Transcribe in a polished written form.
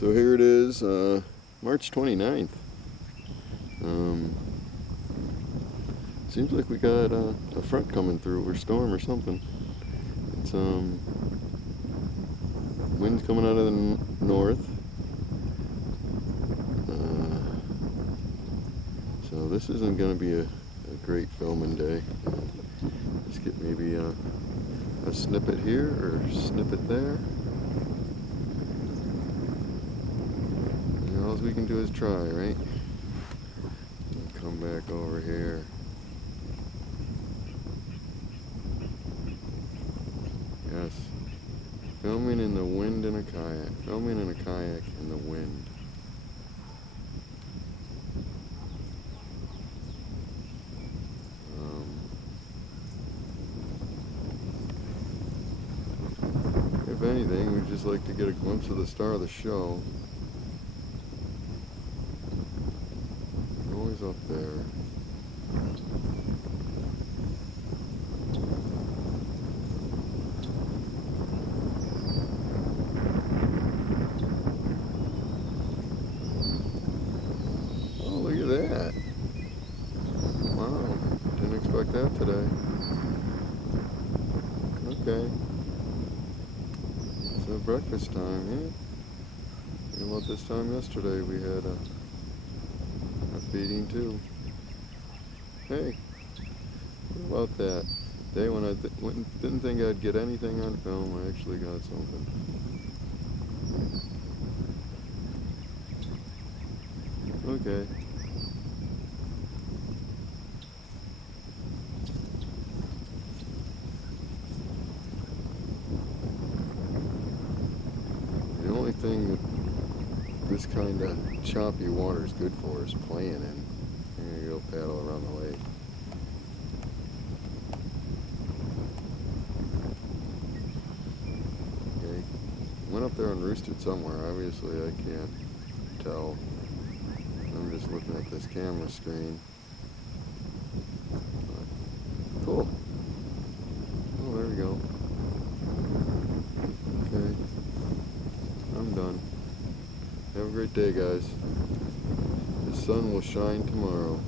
So here it is, March 29th. Seems like we got a front coming through, or storm or something. It's wind's coming out of the north. So this isn't going to be a great filming day. Let's get maybe a snippet here or snippet there. And all we can do is try, right? And come back over here. Yes. Filming in the wind in a kayak. Filming in a kayak in the wind. If anything, we'd just like to get a glimpse of the star of the show. Always up there. Oh, look at that. Wow, didn't expect that today. Okay. So breakfast time, yeah. About this time yesterday we had a feeding too. Hey, what about that? Day when I didn't think I'd get anything on film, I actually got something. Okay. The only thing that this kind of choppy water is good for is playing in. Here you go, paddle around the lake. Okay. Went up there and roosted somewhere. Obviously I can't tell. I'm just looking at this camera screen. Cool. Oh, there we go. Okay. I'm done. Have a great day, guys. The sun will shine tomorrow.